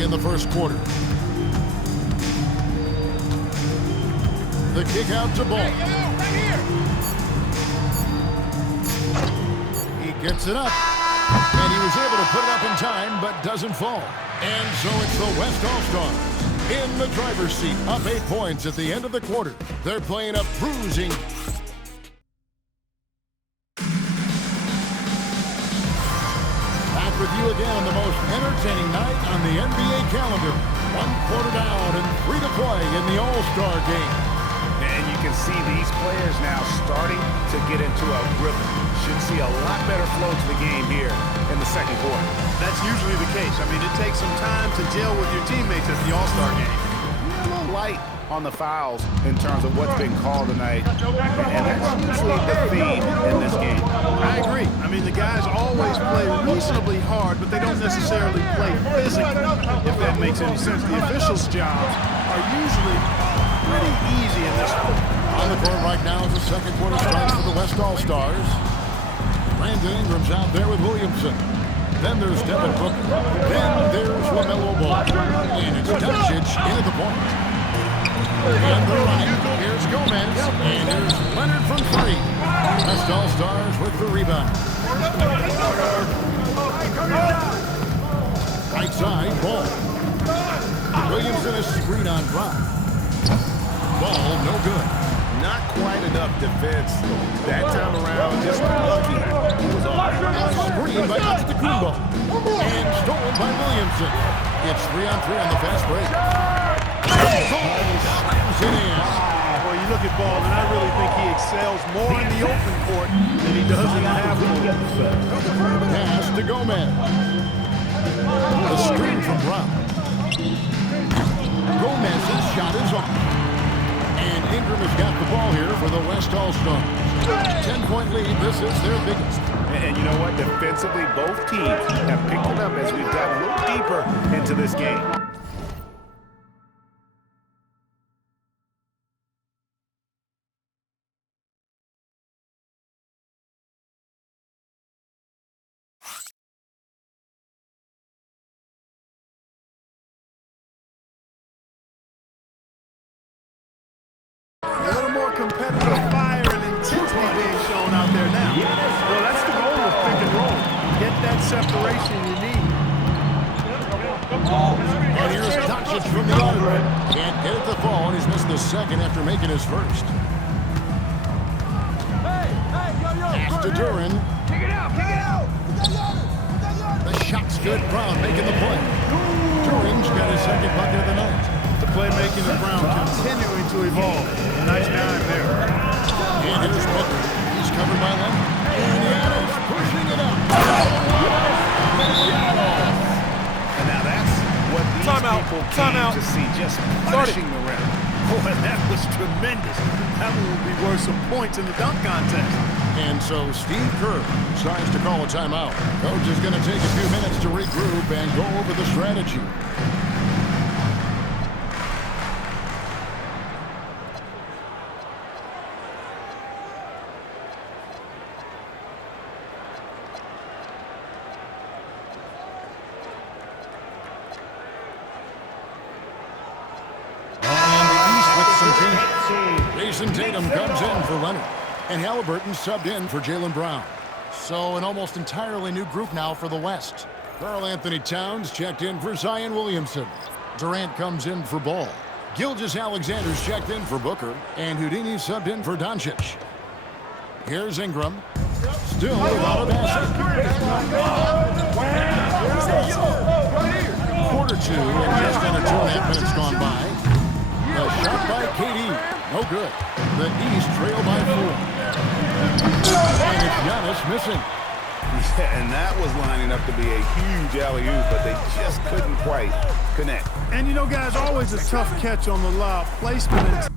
play in the first quarter. The kick out to Ball. He gets it up. And he was able to put it up in time, but doesn't fall. And so it's the West All-Stars in the driver's seat, up 8 points at the end of the quarter. They're playing a bruising. Back with you again on the most entertaining night on the NBA calendar. 1 quarter down and 3 to play in the All-Star game. And you can see these players now starting to get into a rhythm. Should see a lot better flow to the game here in the second quarter. That's usually the case. I mean, it takes some time to gel with your teammates at the All-Star game. A little light on the fouls in terms of what's been called tonight. And that's usually the theme in this game. I agree. I mean, the guys always play reasonably hard, but they don't necessarily play physically, if that makes any sense. The officials' jobs are usually pretty easy in this one. On the court right now as the second quarter starts for the West All-Stars. Brandon Ingram's out there with Williamson. Then there's Devin Booker. Then there's LaMelo Ball. And it's Doncic in at the point. And they're running. Here's Gomez. And here's Leonard from 3. West All-Stars with the rebound. Right side, Ball. Williamson is screen on drop. Ball, no good. Not quite enough defense that time around. Just lucky he was off. Screen by Antetokounmpo. And stolen by Williamson. It's 3-on-3 on the fast break. Slams it in. Well, you look at Ball, and I really think he excels more in the open court than he does in the half court. Pass to Gomez. The screen from Brown. Gomez's shot is off. And Ingram has got the ball here for the West All-Stars. 10-point lead. This is their biggest. And you know what? Defensively, both teams have picked it up as we've gotten a little deeper into this game. A little more competitive fire and intensity being shown out there now. Well, that's the goal of pick and roll. Get that separation you need. And here's Doncic from the other end. Can't get it to fall, and he's missed the second after making his first. Pass to Duran. Kick it out, kick it out! The shot's good. Brown making the play. Duran's got his second bucket of the night. The playmaking of Brown continuing to evolve. Nice dime there. And here's Booker. He's covered by Leonard. And Giannis pushing it up. And now that's what these people came to see, just punishing the rim. Boy, that was tremendous. That one will be worth some points in the dunk contest. And so Steve Kerr decides to call a timeout. Coach is going to take a few minutes to regroup and go over the strategy. Jason Tatum comes in for Leonard. And Halliburton subbed in for Jaylen Brown. So an almost entirely new group now for the West. Karl-Anthony Towns checked in for Zion Williamson. Durant comes in for Ball. Gilgeous-Alexander's checked in for Booker. And Houdini subbed in for Doncic. Here's Ingram. Still without a basket. Quarter 2 and just under 2.5 minutes gone by. A shot by KD. No good. The East trail by 4. And it's Giannis missing. Yeah, and that was lining up to be a huge alley-oop, but they just couldn't quite connect. And you know, guys, always a tough catch on the lob. Placement and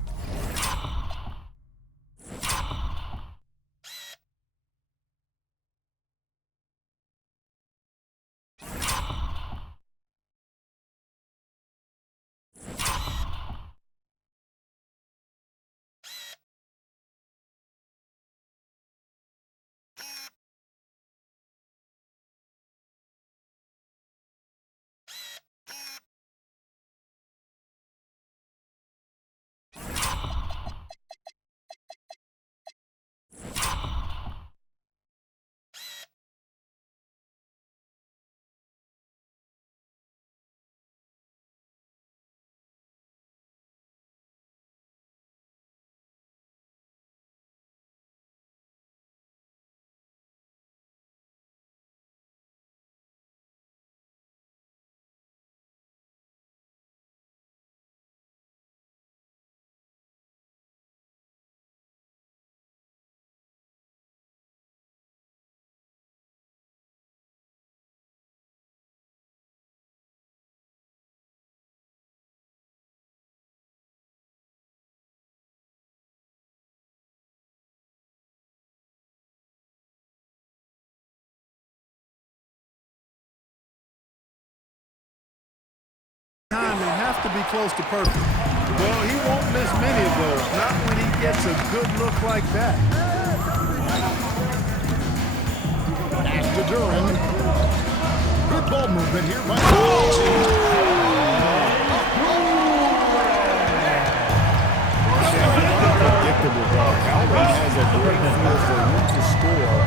to be close to perfect. Well, he won't miss many of those, not when he gets a good look like that. Pass to Duran. Good ball movement here by Predictable ball. Alvin has a great feel for when to score.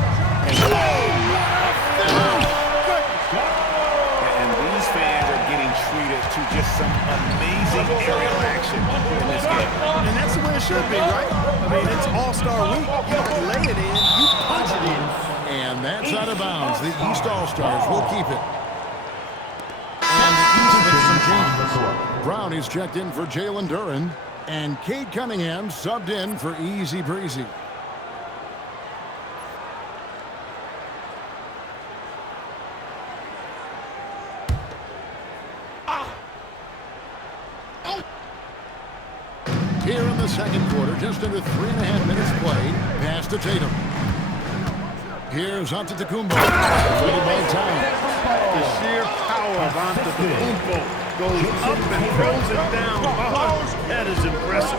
And these fans are getting treated to just some amazing aerial action in this game. And that's the way it should be, right? I mean, it's All-Star Week. You don't lay it in, you punch it in. And that's out of bounds. The East All-Stars will keep it. And the East makes some changes. Brown is checked in for Jalen Duran. And Cade Cunningham subbed in for Easy Breezy. Here in the second quarter, just under 3.5 minutes played, pass to Tatum. Here's Antetokounmpo, leading by Towns. The sheer power of Antetokounmpo goes up and throws it down. Oh, that is impressive.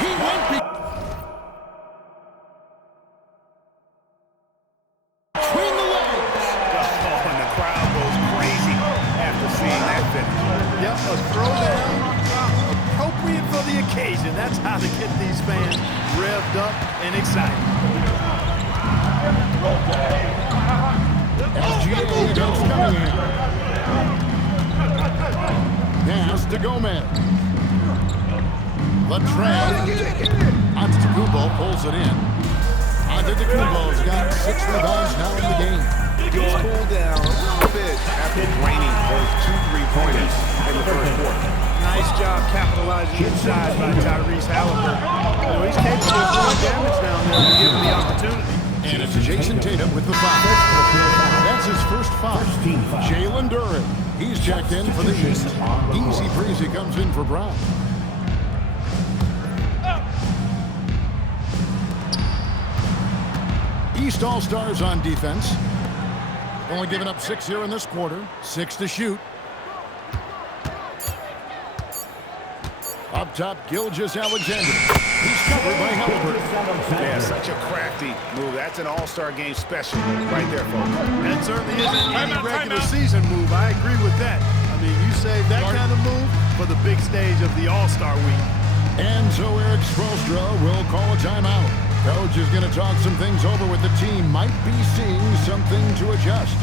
He might be between the legs. Oh, and the crowd goes crazy after seeing that finish. Yep, a throwdown appropriate for the occasion. That's how to get these fans revved up and excited. SGA against Cunningham. Pass to Gomez. Latrell. Antetokounmpo pulls it in. Antetokounmpo's got 6 rebounds now in the game. He's cooled down a little bit after draining those 2 3-pointers in the first quarter. Nice job capitalizing inside by Tyrese Halliburton. You know, he's capable of doing damage down there when given the opportunity. And it's Jason Tatum with the foul. That's his first foul. Jalen Duran. He's checked in for the East. Easy Breezy comes in for Brown. East All-Stars on defense. Only giving up 6 here in this quarter. 6 to shoot. Up top, Gilgeous-Alexander. He's covered by Halliburton. Yeah, such a crafty move. That's an all-star game special right there, folks. That certainly isn't any regular season move. I agree with that. I mean, you save that kind of move for the big stage of the All-Star Week. And so Eric Spoelstra will call a timeout. Coach is going to talk some things over with the team. Might be seeing something to adjust.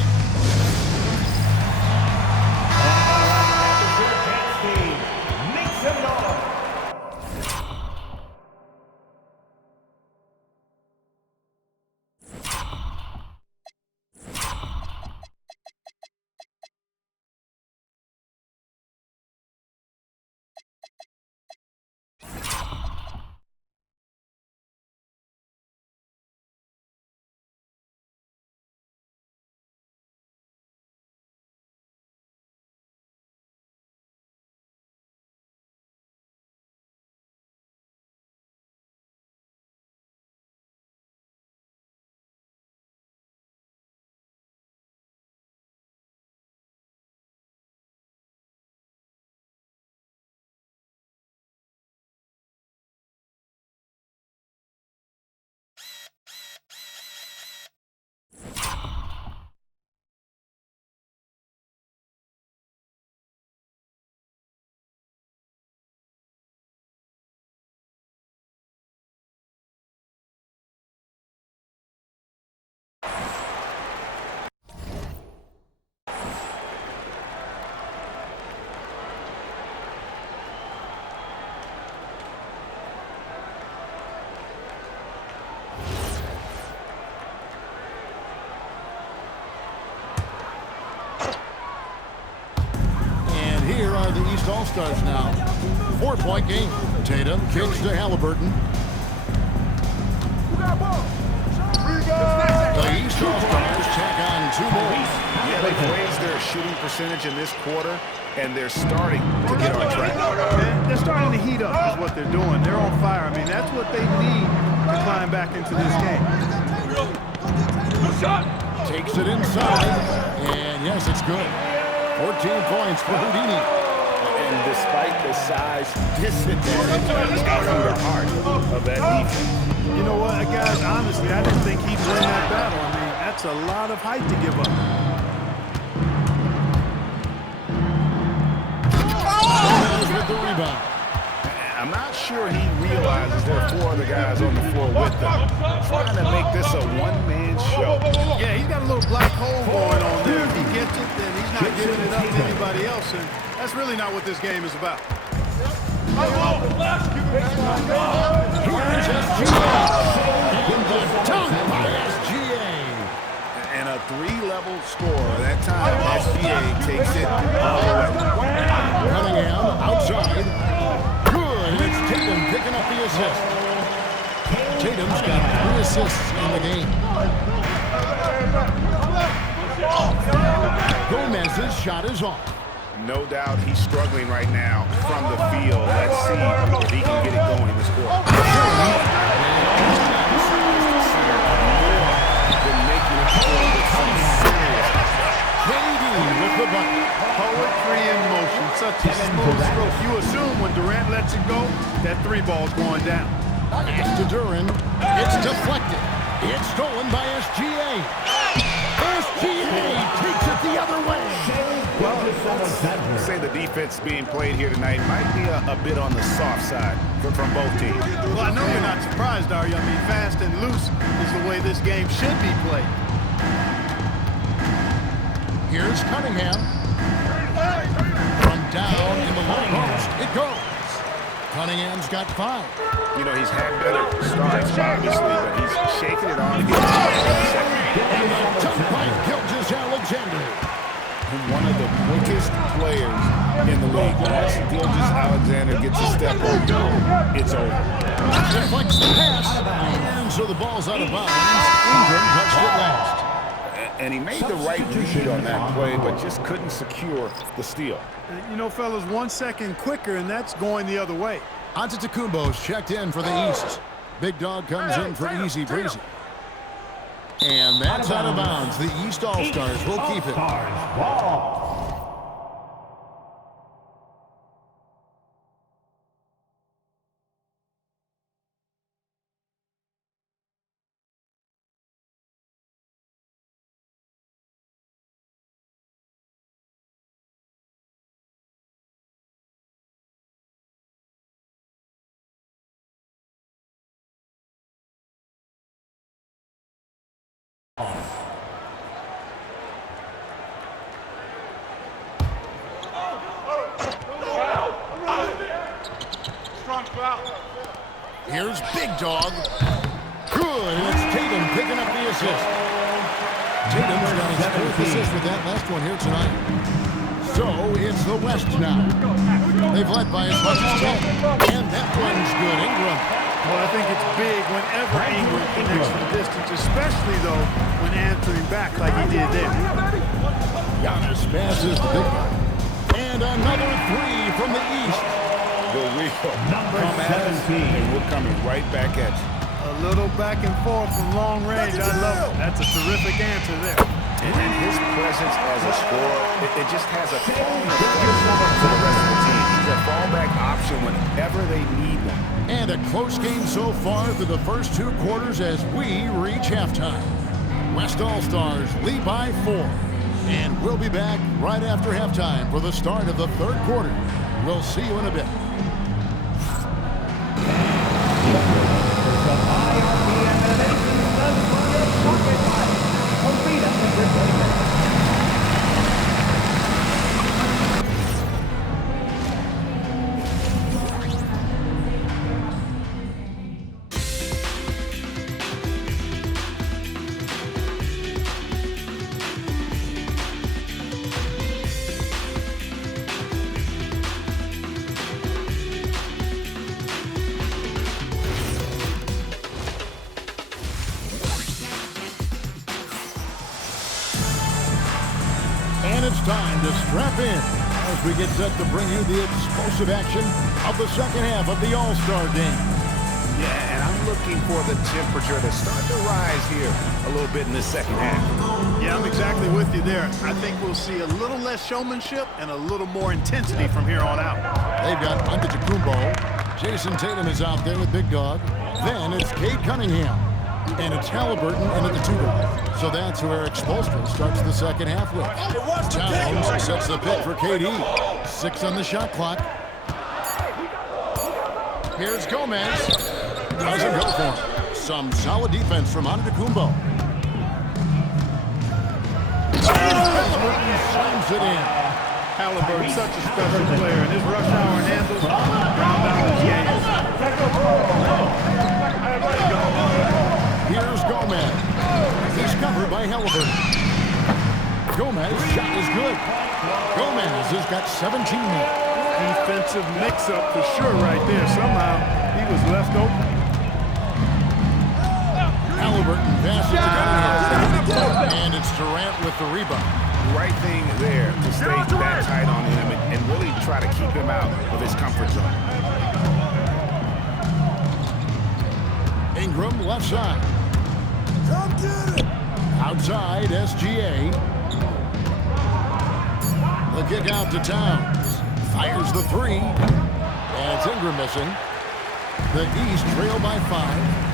here are the East All-Stars now. 4-point game. Tatum kicks to Halliburton. The East All-Stars tack on 2 more. Yeah, they've raised their shooting percentage in this quarter, and they're starting to get on track. They're starting to heat up is what they're doing. They're on fire. I mean, that's what they need to climb back into this game. Takes it inside, and yes, it's good. 14 points for Houdini. And despite the size disadvantage, he's got through the heart of that defense. You know what, guys, honestly, I didn't think he'd win that battle. I mean, that's a lot of height to give up. With the rebound. I'm not sure he realizes there are 4 other guys on the floor with them, trying to make this a one-man show. Yeah, he's got a little black hole going on there. If he gets it, then he's not giving it up to anybody else, and that's really not what this game is about. Here's SGA. And the dunk by SGA. And a 3-level score. That time, SGA takes it all the way. Cunningham outside. Good. It's Tatum picking up the assist. Tatum's got 3 assists in the game. Gomez's shot is off. No doubt he's struggling right now from the field. Let's see if he can get it going in this quarter. KD with the bucket. Poetry in motion, such a smooth stroke. You assume when Durant lets it go, that 3 ball's going down. Pass to Duran. It's deflected. It's stolen by SGA. SGA takes it the other way. Well, let's say the defense being played here tonight might be a bit on the soft side from both teams. Well, I know you're not surprised, are you? I mean, fast and loose is the way this game should be played. Here's Cunningham. From down in the low post, it goes. Cunningham's got 5. You know, he's had better starts, obviously, but he's shaking it off. And the dunk by Gilgeous-Alexander. One of the quickest players in the league. Once Gilgeous-Alexander gets a step over, it's over. Deflects the pass. And so the ball's out of bounds. Ingram touched it last. And he made the right read on that play, but just couldn't secure the steal. You know, fellas, 1 second quicker, and that's going the other way. Antetokounmpo's checked in for the East. Big Dog comes in for easy breezy. And that's out of bounds. The East All-Stars will keep it. Here's Big Dog. Good. It's Tatum picking up the assist. Tatum's got his 4th assist with that last one here tonight. So it's the West now. They've led by as much as 10. And that one's good. Ingram. Well, I think it's big whenever Ingram connects from distance, especially, though, when answering back like he did there. Giannis passes the Big Dog. And another 3 from the East. The real come at us, and we're coming right back at you. A little back and forth from long range. I love it. That's a terrific answer there. And his presence as a scorer, it just has a calming effect to the rest of the team. He's a fallback option whenever they need them. And a close game so far through the first 2 quarters as we reach halftime. West All-Stars lead by 4. And we'll be back right after halftime for the start of the 3rd quarter. We'll see you in a bit. it's time to strap in as we get set to bring you the explosive action of the second half of the All-Star game. Yeah, and I'm looking for the temperature to start to rise here a little bit in the second half. Yeah, I'm exactly with you there. I think we'll see a little less showmanship and a little more intensity from here on out. They've got Antetokounmpo. Jason Tatum is out there with Big Dog. Then it's Cade Cunningham. And it's Halliburton in at the 2. So that's who Eric Spoelstra starts the second half with. Towns sets the pick for KD. 6 on the shot clock. Here's Gomez. Doesn't go for him. Some solid defense from Antetokounmpo. Halliburton slams it in. Halliburton, such a special player, and his rush hour handles round out his game. Here's Gomez. He's covered by Halliburton. Gomez's shot is good. Gomez has got 17 now. Defensive mix-up for sure right there. Somehow he was left open. Halliburton passes to Cunningham. And it's Durant with the rebound. Right thing there to stay that tight on him and really try to keep him out of his comfort zone. Ingram left side. Outside SGA. The kick out to Towns. Fires the 3. And it's Ingram missing. The East trail by 5.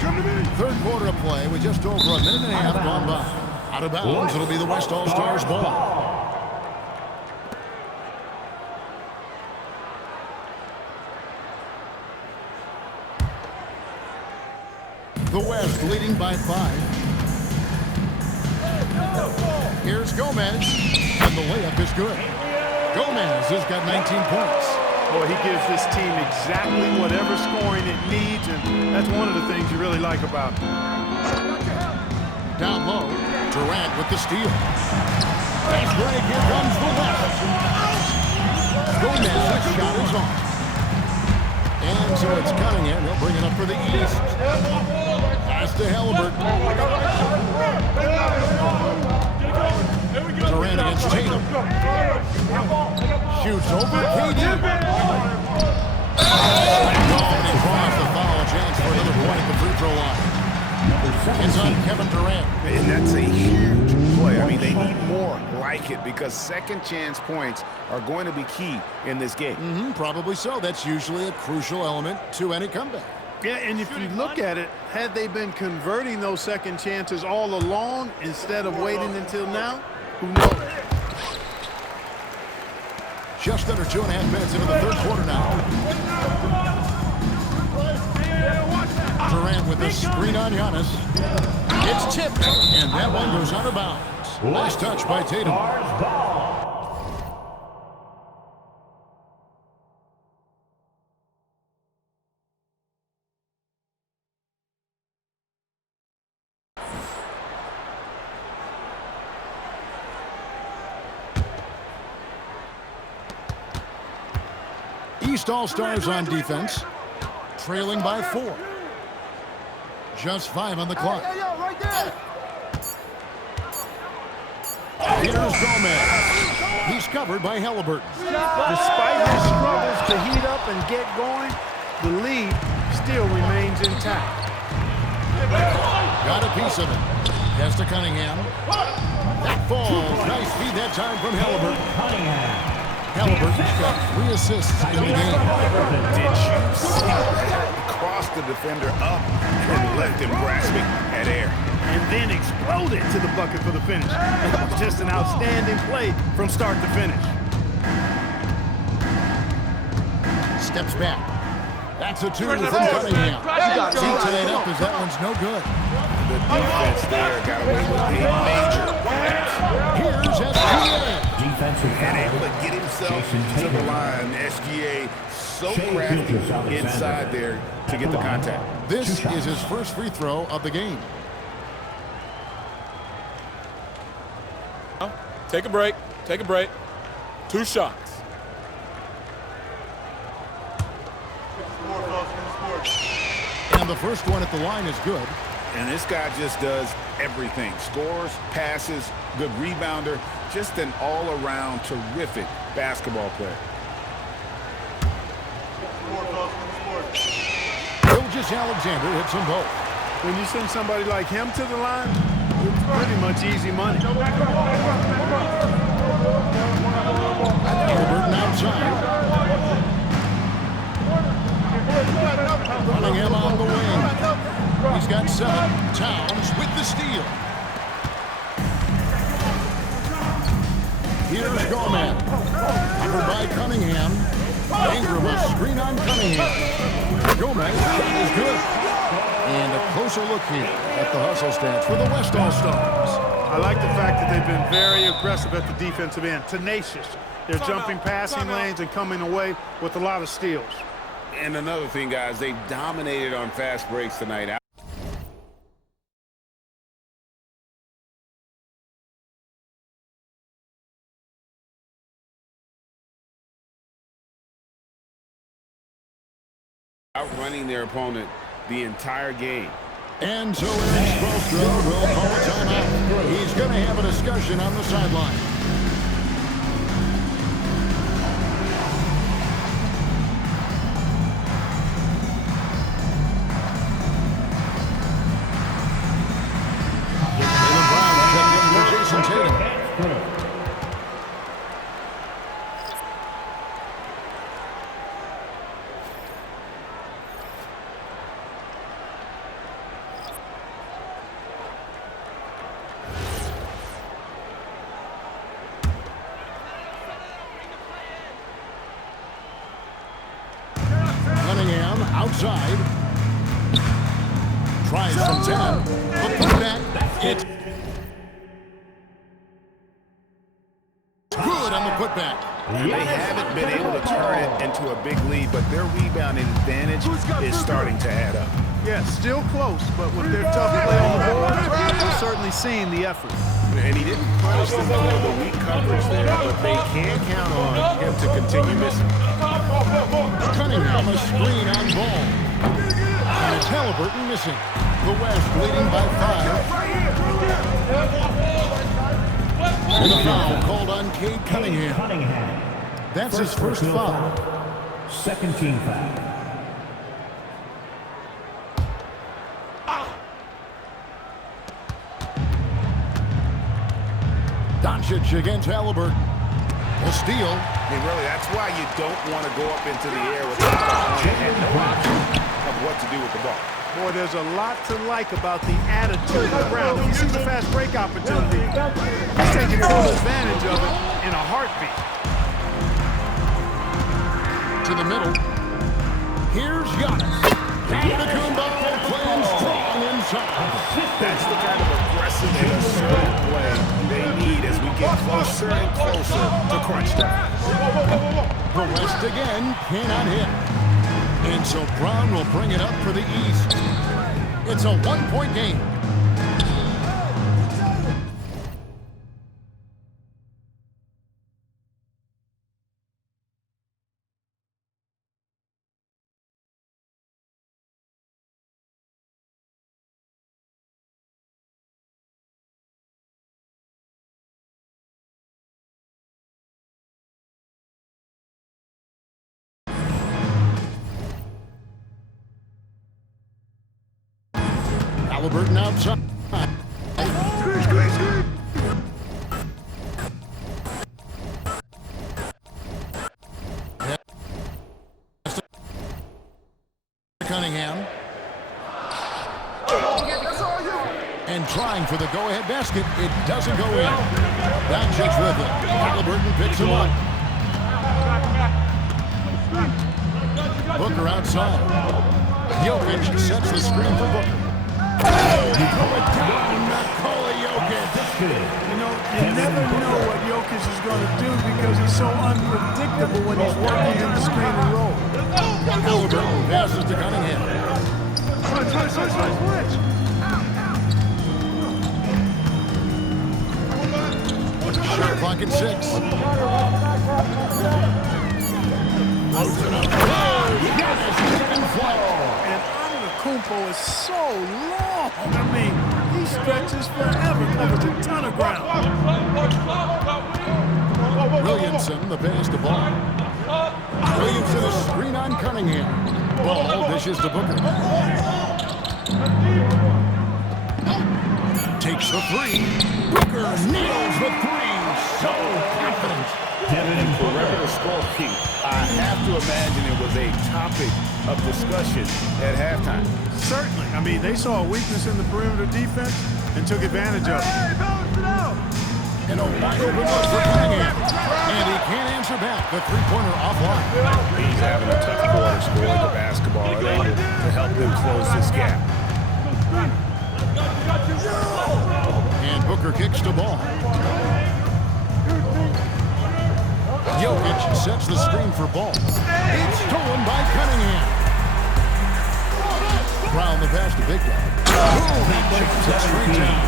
Come to me. Third quarter of play with just over a minute and a half gone by. Out of bounds, it'll be the West All-Stars ball. The West leading by 5. Here's Gomez, and the layup is good. Gomez has got 19 points. Boy, he gives this team exactly whatever scoring it needs, and that's one of the things you really like about him. Down low, Durant with the steal. That's right, here comes the West. Gomez's shot is on. And so it's Cunningham. He'll bring it up for the East. Pass to Halliburton. Durant against Tatum. Shoots over KD. And he draws the foul chance for another point at the free throw line. It's on Kevin Durant. And that's a huge play. I mean, they need more like it because second chance points are going to be key in this game. Probably so. That's usually a crucial element to any comeback. Yeah, and if you look at it, had they been converting those second chances all along instead of waiting until now, who knows? Just under 2.5 minutes into the third quarter now. Durant with a screen on Giannis. It's tipped, and that one goes out of bounds. Nice touch by Tatum. East All-Stars on defense, trailing by 4. Just 5 on the clock. Here's Gomez. He's covered by Halliburton. Despite his struggles to heat up and get going, the lead still remains intact. Got a piece of it. Pass to Cunningham. That falls. Nice feed that time from Halliburton. Halliburton's got 3 assists in the game. Did you see that? Crossed the defender up and left him grasping at air. And then exploded to the bucket for the finish. It was just an outstanding play from start to finish. Steps back. That's a 2 from Cunningham. Beats it up as that one's no good. The defense there got away with a major pass. Here's SGA. And able to get himself to the line. SGA so crafty inside there to get the contact. This is his first free throw of the game. Take a break. Take a break. 2 shots. And the first one at the line is good. And this guy just does everything. Scores, passes, good rebounder, just an all-around terrific basketball player. Gilgeous-Alexander hits them both. When you send somebody like him to the line, it's pretty much easy money. Halliburton outside. Cunningham on the wing. He's got 7. Towns with the steal. Here's Gomez. Covered by Cunningham. Ingram a screen on Cunningham. Gomez shot is good. And a closer look here at the hustle stats for the West All-Stars. I like the fact that they've been very aggressive at the defensive end, tenacious. They're jumping passing lanes and coming away with a lot of steals. And another thing, guys, they've dominated on fast breaks tonight. Outrunning their opponent the entire game. And so Erik Spoelstra will call a timeout. He's going to have a discussion on the sideline. Jaylen Brown checked in for Jason Tatum. Cunningham outside. Tries from 10. The putback. It's good on the putback. They haven't been able to turn it into a big lead, but their rebounding advantage is starting to add up. Yeah, still close, but with their tough play on the board, they're certainly seeing the effort. And he didn't punish them for the weak coverage there, but they can count on him to continue missing. Cunningham a screen on ball. And it's Halliburton missing. The West leading by 5. And a foul called on Cade Cunningham. That's his first foul. Second team foul. Doncic against Halliburton. A steal. I mean, really, that's why you don't want to go up into the air with the and no option of what to do with the ball. Boy, there's a lot to like about the attitude of Brown. He sees a fast break opportunity. He's taking full advantage of it in a heartbeat. To the middle. Here's Giannis. Antetokounmpo playing strong inside. That's the kind of aggressive and assertive play they need as we get closer and closer to crunch time. The West again cannot hit. And so Brown will bring it up for the East. It's a one-point game. Halliburton outside. Cunningham. And trying for the go-ahead basket. It doesn't go in. Doncic with it. Halliburton picks him up. Booker outside. Jokic sets the screen for Booker. Oh, he pulled it down, Nikola Jokic. You know, you never know what Jokic is going to do because he's so unpredictable when he's working in the screen and roll. Halliburton passes to Cunningham. Shot clock at 6. Moves it up. Oh, Giannis taking flight. And Antetokounmpo tempo is so long. I mean, he stretches forever, covers a ton of ground. Williamson, the pass to Ball. Williamson, a screen on Cunningham. Ball dishes to Booker. Takes the three. Booker nails the three. So confident. And for regular scoring, I have to imagine it was a topic of discussion at halftime. Certainly. I mean, they saw a weakness in the perimeter defense and took advantage of it. And a wide open look for Cunningham. And he can't answer back. The three-pointer offline. He's having a tough quarter scoring the basketball and able to help them close this gap. And Booker kicks the Ball. Jokic sets the screen for Ball. It's stolen by Cunningham. Brown the pass to Big Guy. He takes it straight down.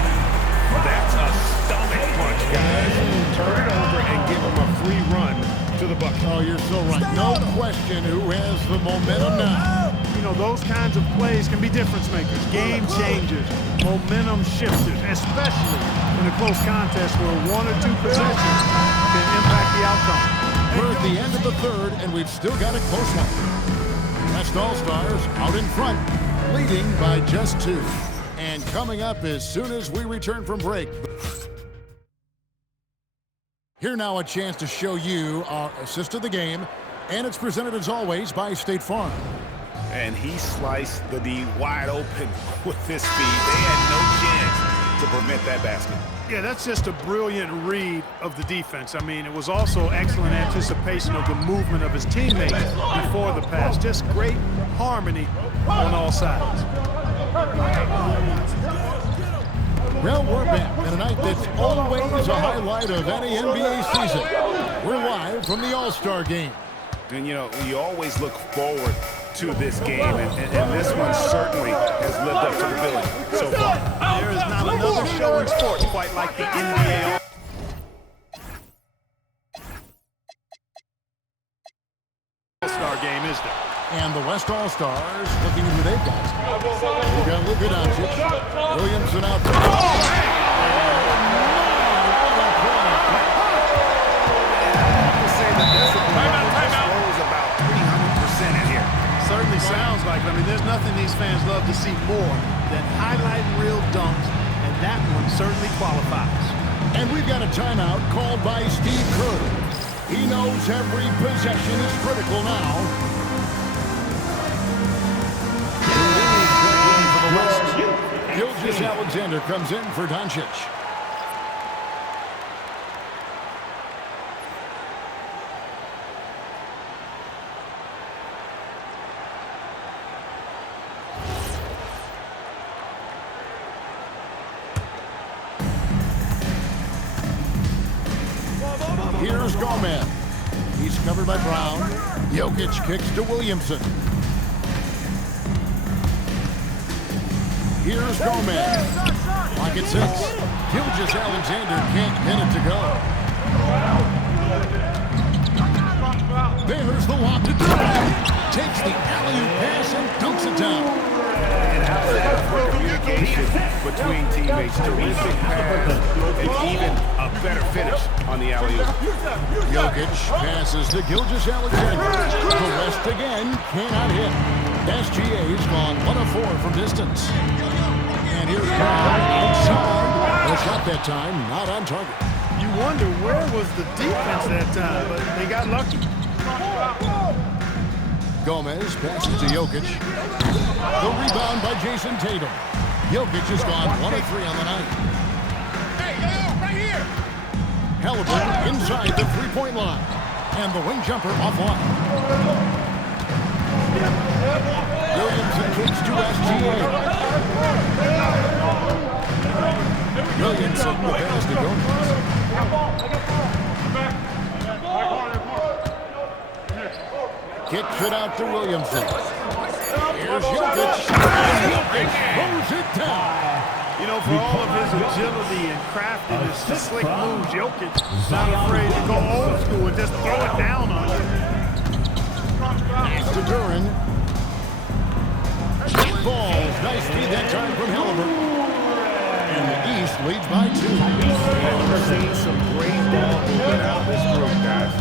That's a stomach punch, guys. Turn it over and give him a free run to the bucket. Oh, you're so right. No question who has the momentum now. You know, those kinds of plays can be difference makers, game changers, momentum shifters, especially in a close contest where one or two possessions can impact the outcome. We're at the end of the third, and we've still got a close one. West All-Stars out in front, leading by just 2. And coming up as soon as we return from break. Here now a chance to show you our assist of the game, and it's presented as always by State Farm. And he sliced the D wide open with his speed. They had no chance to prevent that basket. Yeah, that's just a brilliant read of the defense. I mean, it was also excellent anticipation of the movement of his teammates before the pass. Just great harmony on all sides. Well, we're back at a night that's always a highlight of any NBA season. We're live from the All-Star Game. And, you know, you always look forward to this game, and this one certainly has lived up to the billing so far. There is not another show in sports quite like the NBA All-Star Game, is there? And the West All-Stars looking into their guys. We've got Luka Doncic. Williamson out there. Certainly sounds like it. I mean, there's nothing these fans love to see more than highlighting real dunks, and that one certainly qualifies. And we've got a timeout called by Steve Kerr. He knows every possession is critical now. For the West, Gilgeous-Alexander comes in for Doncic. Here's Gomez. He's covered by Brown. Jokic kicks to Williamson. Here's Gomez. Clock at 6. Gilgeous-Alexander can't get it to go. There's the lob to Durant. Takes the alley-oop pass and dunks it down. Communication between teammates, terrific pass, and even a better finish on the alley-oop. Jokic passes to Gilgeous-Alexander. The West again cannot hit. SGA's gone 1 of 4 from distance. And here's Brown inside. The shot that time not on target. You wonder where was the defense that time, but they got lucky. Gomez passes to Jokic. The rebound by Jason Tatum. Jokic has gone 1 of 3 on the night. Hey, right here. Halliburton inside the three-point line. And the wing jumper offline. Williamson kicks to SGA. Williamson the pass to Gomez. Kicks it out to Williamson. Here's Jokic. Throws it down. You know, for all of his agility and craftiness, the slick moves, Jokic not afraid to go old school and just throw it down on you. It's to Duran. falls. Nice feed that time from Halliburton. And the East leads by 2. We're seeing some great ball movement out of this group, guys.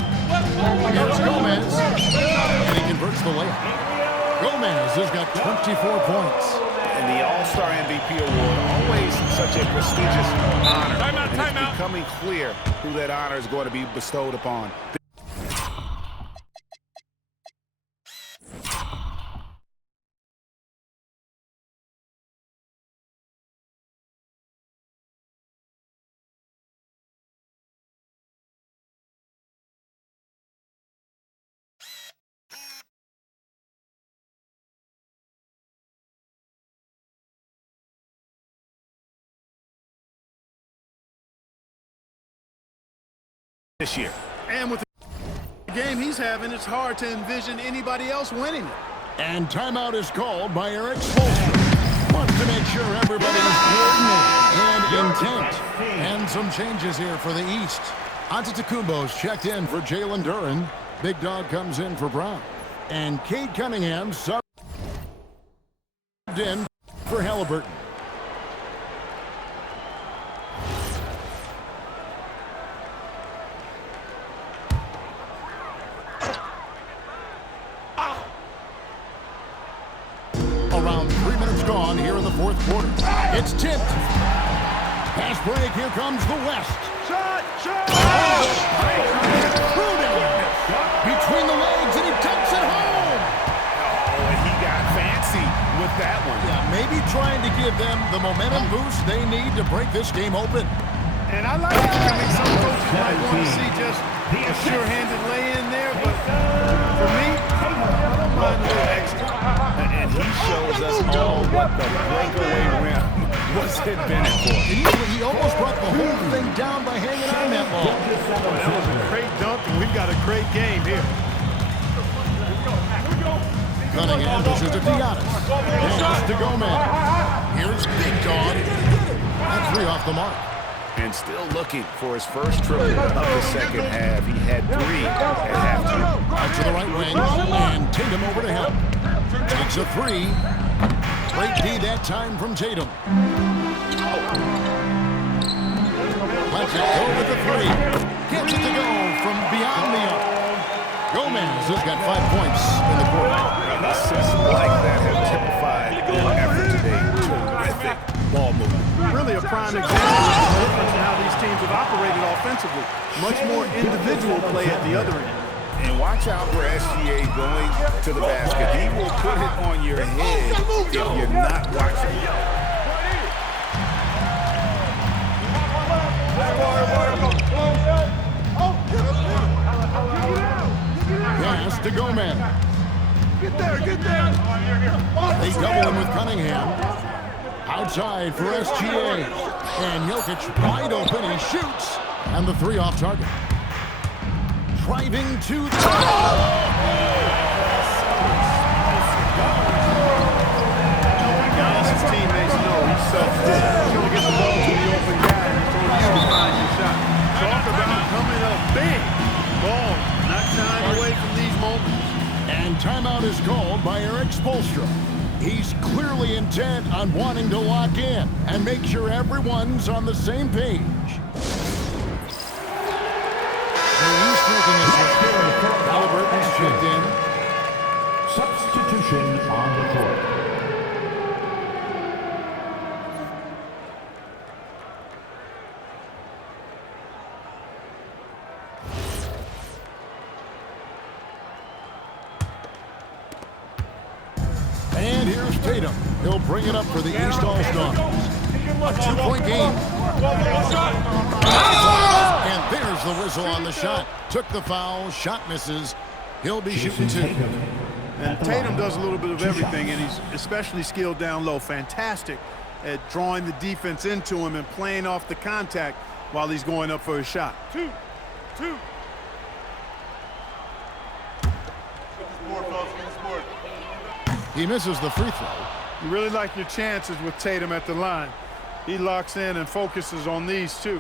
Here's Gomez. And he converts the layup. Gomez has got 24 points. And the All-Star MVP award, always such a prestigious honor. Timeout, and timeout. it's becoming clear who that honor is going to be bestowed upon. This year. And with the game he's having, it's hard to envision anybody else winning it. And timeout is called by Eric Spoelstra. Wants to make sure everybody's coordinated and intent. And some changes here for the East. Antetokounmpo's checked in for Jalen Duren. Big Dog comes in for Brown. And Cade Cunningham subbed in for Halliburton. Around 3 minutes gone here in the fourth quarter. It's tipped. Pass break. Here comes the West. Shot! Between the legs, and he takes it home. Oh, and he got fancy with that one. Yeah, maybe trying to give them the momentum boost they need to break this game open. And I like it. I mean, some coaches might want to see just a sure-handed lay-in there, but for me, I don't mind a little extra. And he shows us all what the breakaway rim was invented for. He almost brought the whole thing down by hanging on that ball. That was a great dunk, and we've got a great game here. Cunningham pushes to Giannis. Pass to Gomez. Here's Big Dog. That's 3 off the mark. And still looking for his first triple of the second half. He had 3 at halftime. Out to the right wing, and Tatum over to him. Takes a 3. Great D that time from Tatum. Lets it go with the 3. Gets it to go from beyond the arc. Gomez has got 5 points in the quarter. Assists like that have typified their effort today. Terrific ball movement. Really a prime example of the difference in how these teams have operated offensively. Much more individual play at the other end. And watch out for SGA going to the basket. He will put it on your head if you're not watching. Pass to Gomez. Get there, get there. They double him with Cunningham. Outside for SGA. And Jokic wide open. He shoots. And the 3 off target. Driving to the... Giannis' teammates know he's self-disciplined. He's going to get the ball to the open guy, and he's going to you to find your shot. Talk about coming up big. Ball not shying away from these moments. And timeout is called by Eric Spoelstra. He's clearly intent on wanting to lock in and make sure everyone's on the same page. The East making a switch. Halliburton's checked in. Substitution on the court. And here's Tatum. He'll bring it up for the East All-Stars. A 2-point game. And there's the whistle on the shot. Took the foul. Shot misses. He'll be shooting 2. And Tatum does a little bit of everything, and he's especially skilled down low. Fantastic at drawing the defense into him and playing off the contact while he's going up for his shot. Two. He misses the free throw. You really like your chances with Tatum at the line. He locks in and focuses on these two.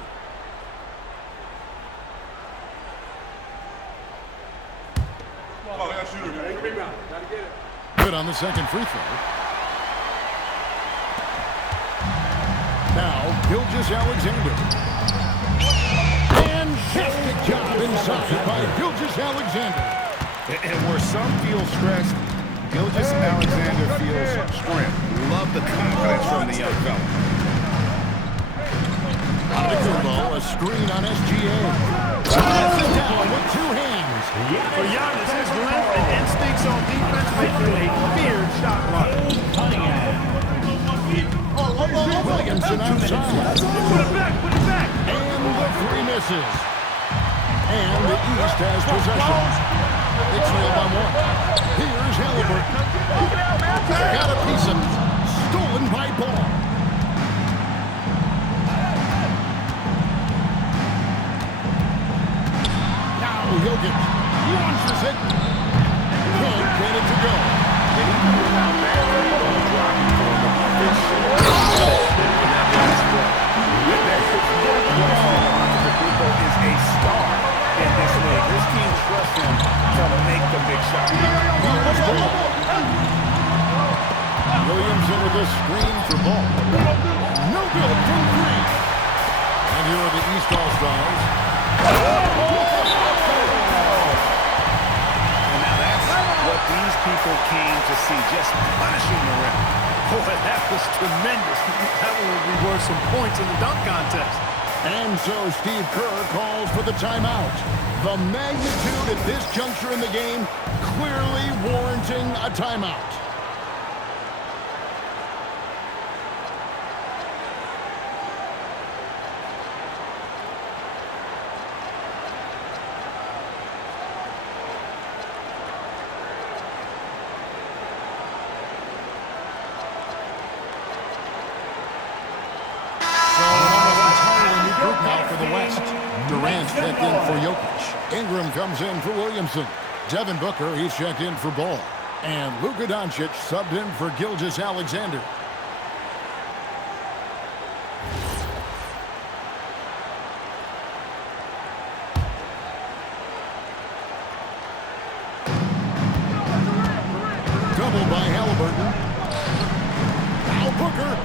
Good on the second free throw. Gilgeous-Alexander. Fantastic job inside by Gilgeous-Alexander. And where some feel stressed, Gilgeous-Alexander feels strength. Love the confidence from the young fella. Antetokounmpo, a screen on SGA. Knocks it down with two hands. For Giannis, his length and instincts on defense make him a feared shot runner. Williamson outside. Put it back. And the three misses. And the East has possession. They trail by one. Here's Halliburton. Got a piece of it. Stolen by Ball. Now Jokic launches it. Can't get it to go. And even without that ball dropping for him, this should have been that last play. Antetokounmpo is a star in this league. This team trusts him to make the big shot. Here's Ball. Williamson with a screen for Ball. No good from three. And here are the East All-Stars. And now that's what these people came to see, just punishing the rim. Boy, that was tremendous. That one would be worth some points in the dunk contest. And so Steve Kerr calls for the timeout. The magnitude at this juncture in the game clearly warranting a timeout. Durant checked in for Jokic. Ingram comes in for Williamson. Devin Booker, he's checked in for Ball. And Luka Doncic subbed in for Gilgeous-Alexander. Double by Halliburton. Now Booker.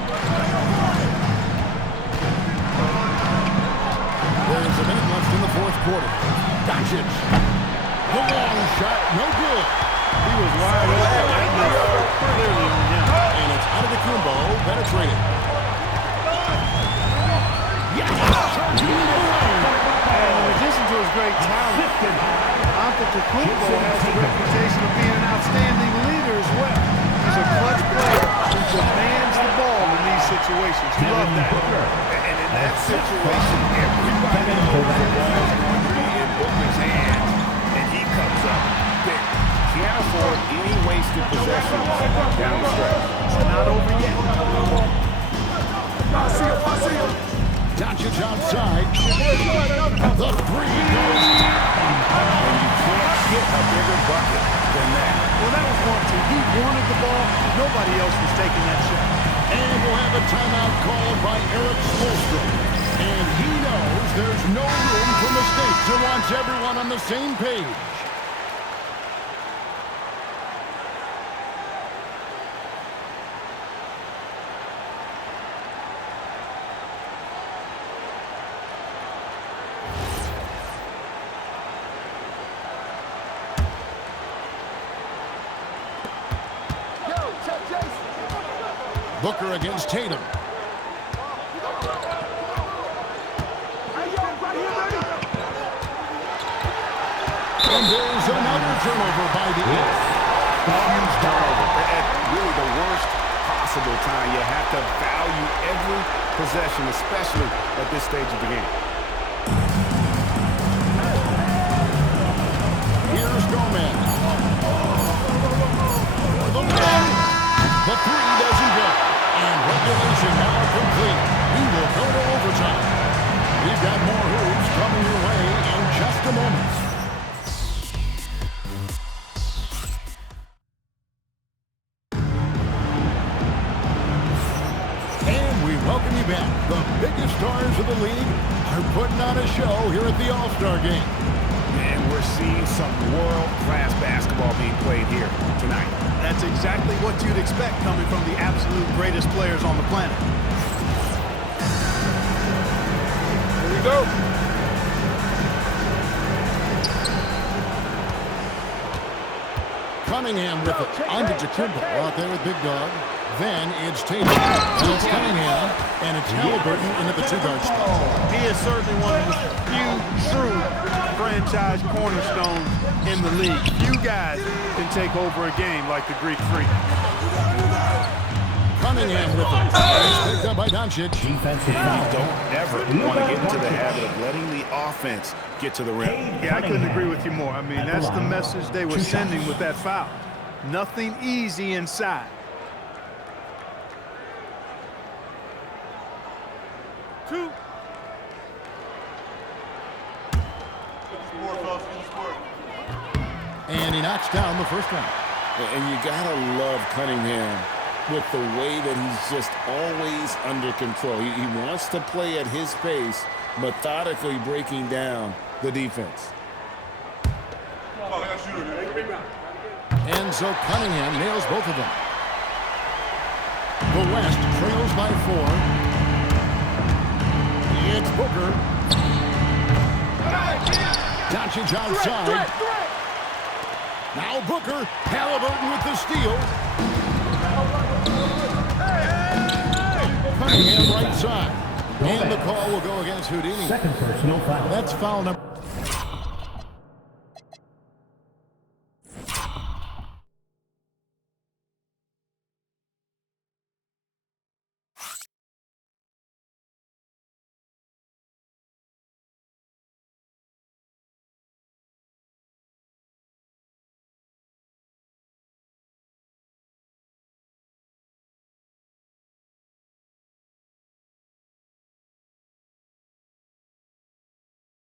There's a minute left in the fourth quarter. Doncic. The long shot, no good. He was wide open. That was clearly on him. And it's Antetokounmpo penetrating. Yes! And in addition to his great talent, Antetokounmpo has the reputation of being an outstanding leader as well. He's a clutch player who demands the ball in these situations. You love that. And in that situation, everybody knows the ball's going to be in Booker's hands, and he comes up big. Can't afford any wasted possessions down the stretch. It's not over yet. I see him. Doncic outside. The three goes down. And you can't get a bigger bucket than that. Well, that was one, too. He wanted the ball. Nobody else was taking that shot. And we'll have a timeout called by Eric Spoelstra. And he knows there's no room for mistakes and wants everyone on the same page. Booker against Tatum. And there's another turnover by the East. Huge turnover at really the worst possible time. You have to value every possession, especially at this stage of the game. Here's Gomez. For the win. The three doesn't go. And regulation now complete. We will go to overtime. We've got more hoops coming your way in just a moment. And we welcome you back. The biggest stars of the league are putting on a show here at the All-Star Game. And we're seeing some world-class basketball being played here tonight. That's exactly what you'd expect coming from the absolute greatest players on the planet. go. Cunningham with it. Under to Kimball. Out there with Big Dog. Then it's Tatum. And it's Cunningham. And it's Halliburton into the two-guard spot. He is certainly one of the few true franchise cornerstones in the league. Few guys can take over a game like the Greek Freak. Cunningham with it. It's picked up by Doncic. Defensive You foul. don't ever want to get into the habit of letting the offense get to the rim. Yeah, I couldn't agree with you more. I mean, that's the message they were sending with that foul. Nothing easy inside. Two. And he knocks down the first one. And you gotta love Cunningham with the way that he's just always under control. He wants to play at his pace, methodically breaking down the defense. And so Cunningham nails both of them. The West trails by 4. It's Booker. Doncic outside. Now Booker. Halliburton with the steal. Cunningham right side. And the call will go against Houdini. Second personal foul. That's foul number.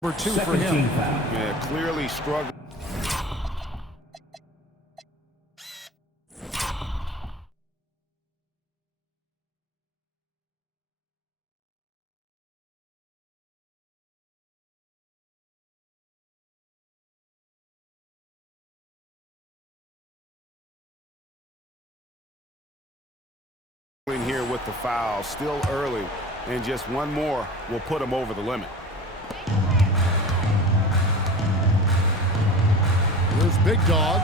Number 2 for Second him. team foul. Yeah, clearly struggling. Here with the foul, still early, and just one more will put him over the limit. Here's Big Dog.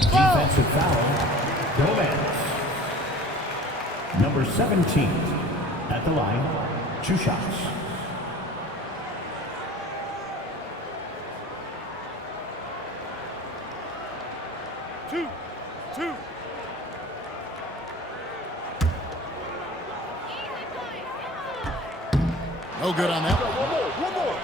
Defensive foul. Gomez. Number 17 at the line. 2 shots. Two. No good on that. One more.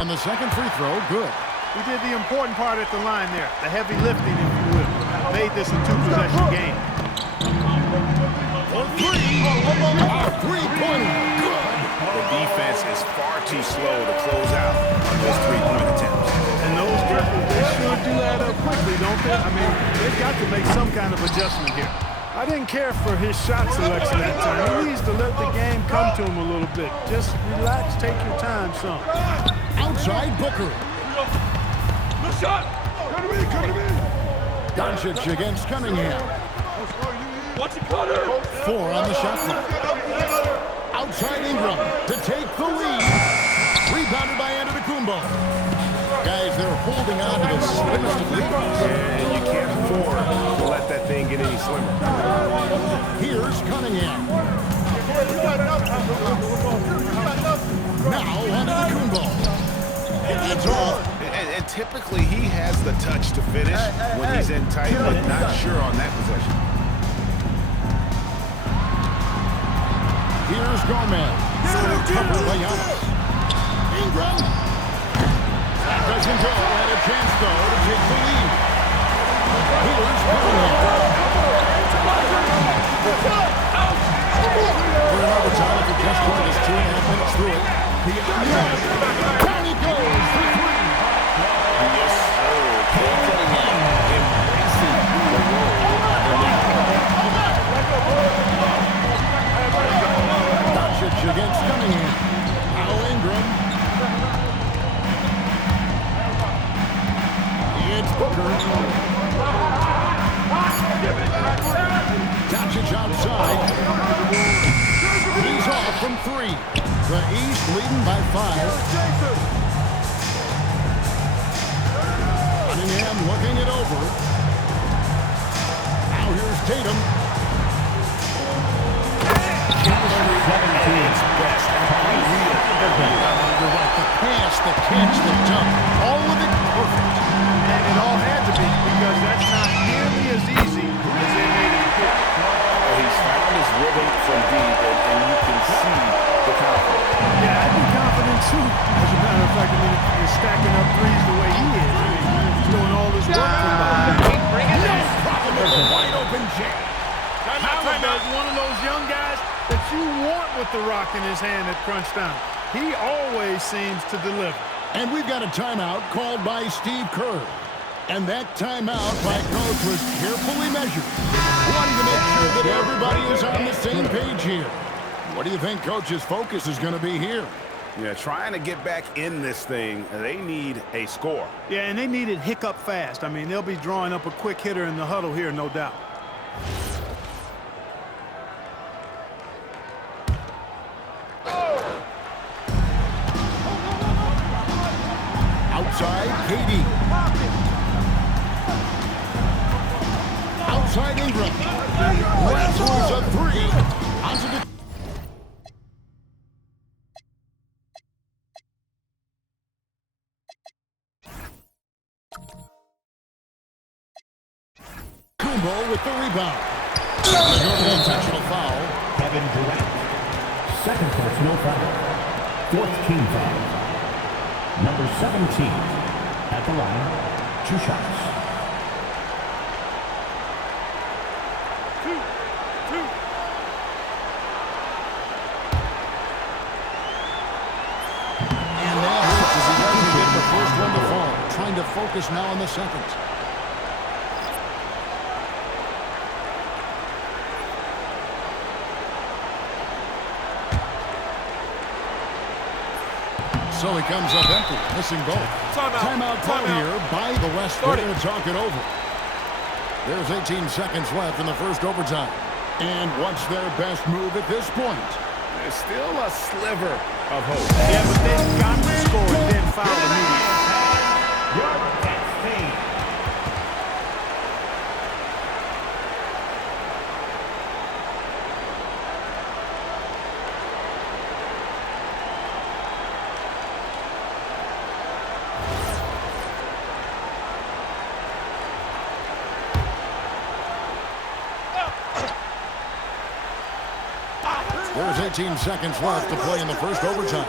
And the second free throw, good. We did the important part at the line there, the heavy lifting, if you will. Made this a 2-possession game. For 3. A three-pointer, good. The defense is far too slow to close out on those three-point attempts. And those triples, they sure do add up quickly, don't they? I mean, they've got to make some kind of adjustment here. I didn't care for his shot selection that time. He needs to let the game come to him a little bit. Just relax, take your time some. Outside Booker. Good shot. Come to me. Doncic against Cunningham. Watch it, Cutter. 4 on the shot clock. Outside Ingram to take the lead. Rebounded by Antetokounmpo. Guys, they're holding on to the slimmest of leads. And you can't afford to let that thing get any slimmer. Here's Cunningham. Now Antetokounmpo. It's off. And typically he has the touch to finish when he's in tight, but not sure on that possession. Here's Gomez. Covered by Giannis. Ingram. Doesn't go. Had a chance, though, to take the lead. Here's Cunningham. We're in overtime. If the test point is 2.5 minutes through it. Down he goes for 3. Yes, sir. Cunningham embracing the role. Doncic against Cunningham looking it over. Now here's Tatum. Best. You're right. The pass, the catch, the dunk. All of it perfect. And it all had to be because that's not nearly as easy as they made it appear. He's found his rhythm from deep, and you can see the confidence. Yeah, I'd be confident too. As a matter of fact, I mean, if you're stacking up threes the way he is, I mean, he's doing all this work from behind. No problem with a wide open jam. Halliburton, one of those young guys that you want with the rock in his hand at crunch time. He always seems to deliver. And we've got a timeout called by Steve Kerr. And that timeout by Coach was carefully measured, wanting to make sure that everybody is on the same page here. What do you think Coach's focus is going to be here? Yeah, trying to get back in this thing, they need a score. Yeah, and they need it hiccup fast. I mean, they'll be drawing up a quick hitter in the huddle here, no doubt. Outside, KD. Outside, Ingram. Wrestles a three. Onto the... Kumbo with the rebound. Intentional foul. Kevin Durant. Second personal foul. Fourth team foul. Number 17 at the line. 2 shots. And that hurts as he doesn't get the first one to fall. Trying to focus now on the second. So he comes up empty, missing both. Timeout call here by the West. They're going to talk it over. There's 18 seconds left in the first overtime. And what's their best move at this point? There's still a sliver of hope. Yeah, but they've got to score and then foul immediately. There's 18 seconds left to play in the first overtime.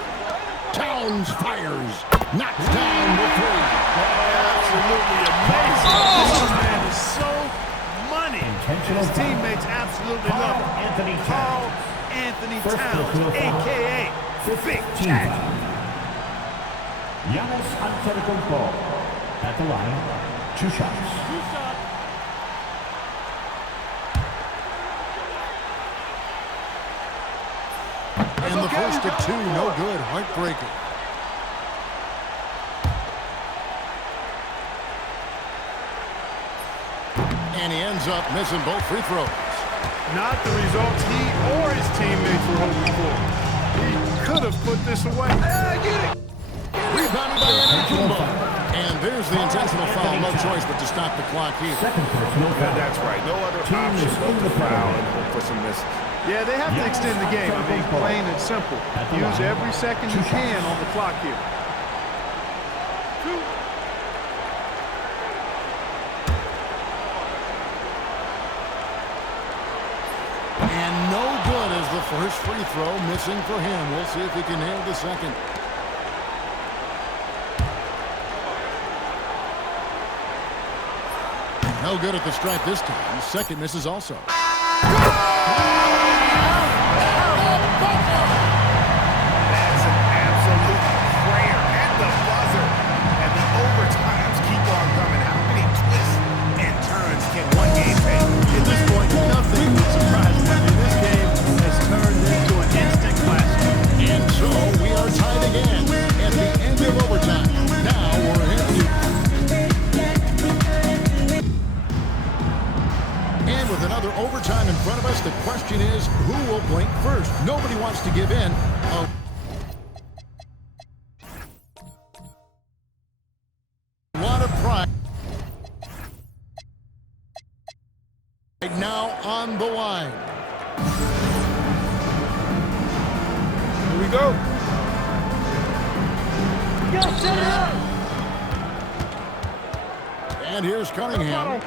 Towns fires. Knocks down the three. Absolutely amazing. This man is so money. His teammates absolutely love him. Carl Anthony Towns, a.k.a. Big Jack. Giannis Antetokounmpo at the line. 2 shots. And the first of 2, no good. Heartbreaker. And he ends up missing both free throws. Not the results he or his teammates were hoping for. He could have put this away. Rebounded by Antetokounmpo. And there's the intentional foul. No choice but to stop the clock here. Second personal foul. That's right. No other option but to foul and hope for some misses. Yeah, they have to extend the game. I mean, plain and simple. Use every second you can on the clock here. And no good as the first free throw missing for him. We'll see if he can nail the second. No good at the stripe this time. Second misses also. That's an absolute prayer at the buzzer. And the overtimes keep on coming. How many twists and turns can one game take? At this point, nothing would surprise me. I mean, this game has turned into an instant classic. And so we are tied again at the end of overtime. Now we're ahead. And with another overtime in front of us, the question is, who will blink first? Nobody wants to give in. on the line. Here we go. And here's Cunningham.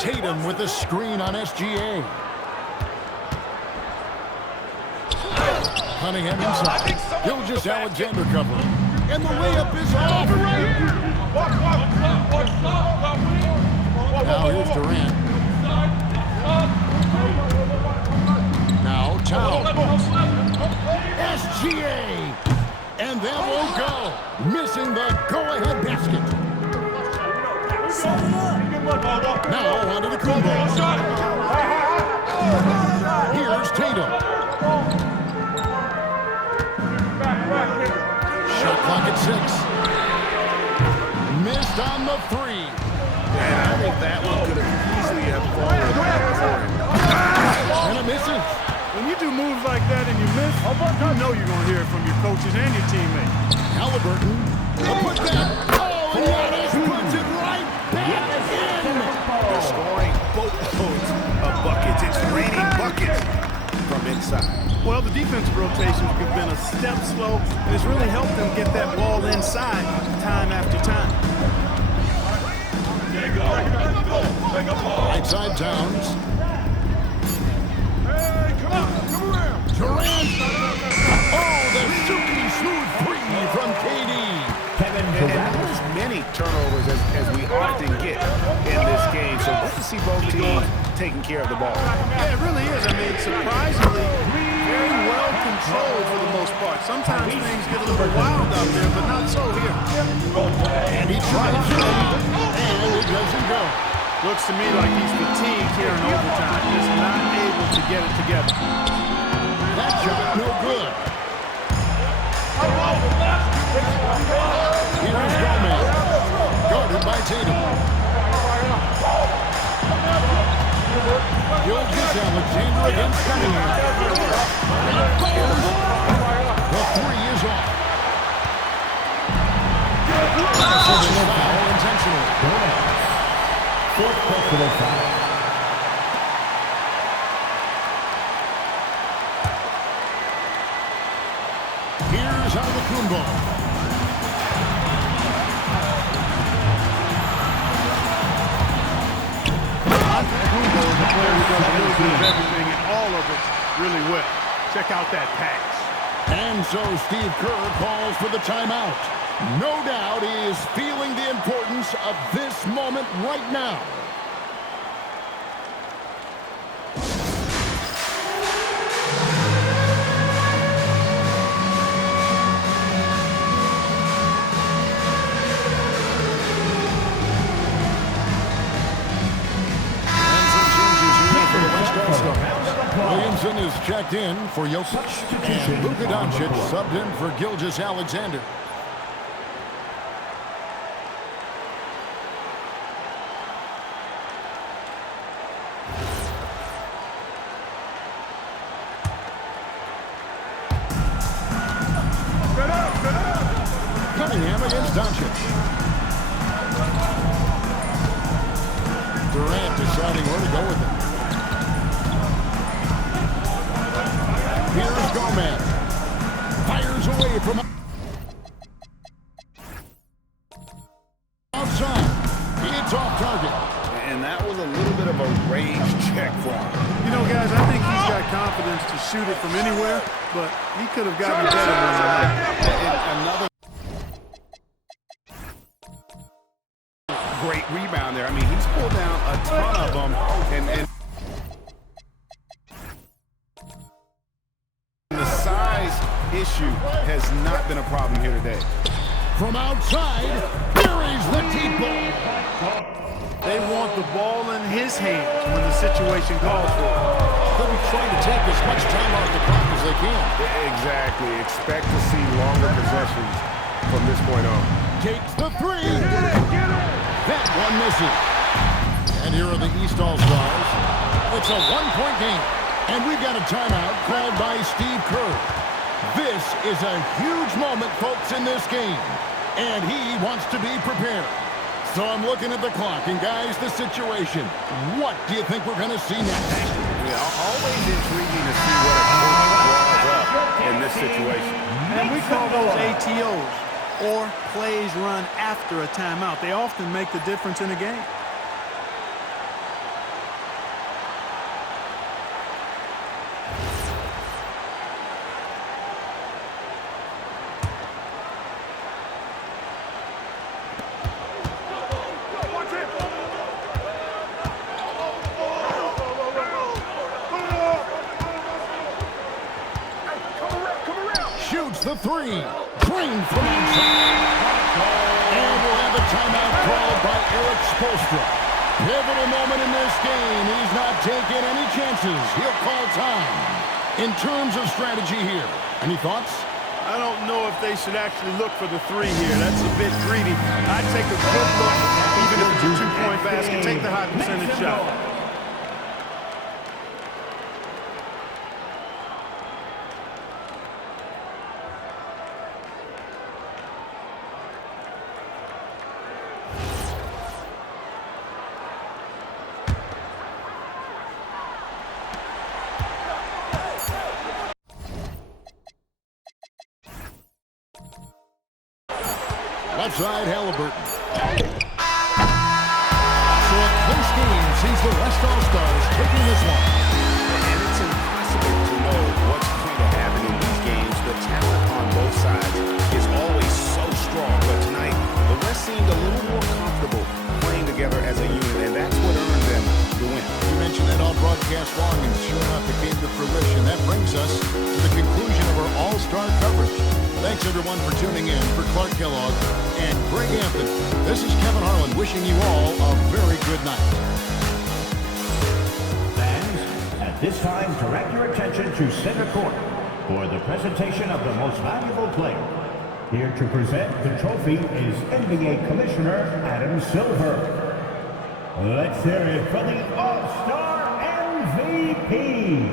Tatum with the screen on SGA. Cunningham inside. Gilgeous-Alexander covering. And the layup is off. Now here's Durant. Now Towns. SGA. And that won't go. Missing the go-ahead basket. Now onto the Kumbo. Here's Tatum. Shot clock at 6. Missed on the 3. And I think that one could have easily have fallen for him. And it misses. When you do moves like that and you miss, you know you're going to hear it from your coaches and your teammates. Halliburton. Put that. Oh, Giannis puts it right back in. They're scoring boatloads of buckets. It's raining buckets from inside. Well, the defensive rotations have been a step slow, and it's really helped them get that ball inside time after time. Right side Towns. Durant. Oh, the silky smooth 3 from KD. Kevin And Durant. not as many turnovers as we often get in this game. So good to see both teams taking care of the ball. Yeah, it really is. I mean, surprisingly, very well controlled for the most part. Sometimes things get a little wild out there, but not so here. And he tries to, and it doesn't go. Looks to me like he's fatigued here in overtime. Just not able to get it together. That shot no good. Here's Gomez. Guarded by Tatum. Gilgeous-Alexander against Cunningham. And fires. The 3 is off. Personal foul intentional. Fourth personal foul. Here's Antetokounmpo. Antetokounmpo is a player who does a little bit of everything, and all of it really well. Check out that pass. And so Steve Kerr calls for the timeout. No doubt he is feeling the importance of this moment right now. And some changes here for the West All-Stars. Williamson is checked in for Jokic, and Luka Doncic subbed in for Gilgeous-Alexander. Cunningham against Doncic. Durant deciding where to go with it. Here's Gomez. Fires away from outside. It's off target. And that was a little bit of a rage check for him. You know, guys, I think he's got confidence to shoot it from anywhere, but he could have gotten better than that. And another great rebound there. I mean, he's pulled down a ton of them, and the size issue has not been a problem here today. From outside, buries the deep ball. They want the ball in his hands when the situation calls for it. They'll be trying to take as much time off the clock as they can. Exactly. Expect to see longer possessions from this point on. Takes the 3. That one misses. And here are the East All-Stars. It's a one-point game. And we've got a timeout called by Steve Kerr. This is a huge moment, folks, in this game. And he wants to be prepared. So I'm looking at the clock, and guys, the situation. What do you think we're going to see next? Yeah, always intriguing to see what a coach draws up in this situation. And we call those ATOs, or plays run after a timeout. They often make the difference in a game. Shoots the three. Green from outside. And we'll have a timeout called by Eric Spoelstra. Pivotal moment in this game. He's not taking any chances. He'll call time. In terms of strategy here, any thoughts? I don't know if they should actually look for the three here. That's a bit greedy. I'd take a good look, even if it's a two-point basket. Take the high percentage shot. Left side, Halliburton. So a close game sees the West All-Stars taking this one. And it's impossible to know what's going to happen in these games. The talent on both sides is always so strong. But tonight, the West seemed a little more comfortable playing together as a unit, and that's what earned them the win. You mentioned that all broadcast long, and sure enough, it came to fruition. That brings us to the conclusion of our All-Star coverage. Thanks, everyone, for tuning in. For Clark Kellogg and Greg Anthony, this is Kevin Harlan wishing you all a very good night. Fans, at this time, direct your attention to center court for the presentation of the most valuable player. Here to present the trophy is NBA Commissioner Adam Silver. Let's hear it for the All-Star MVP.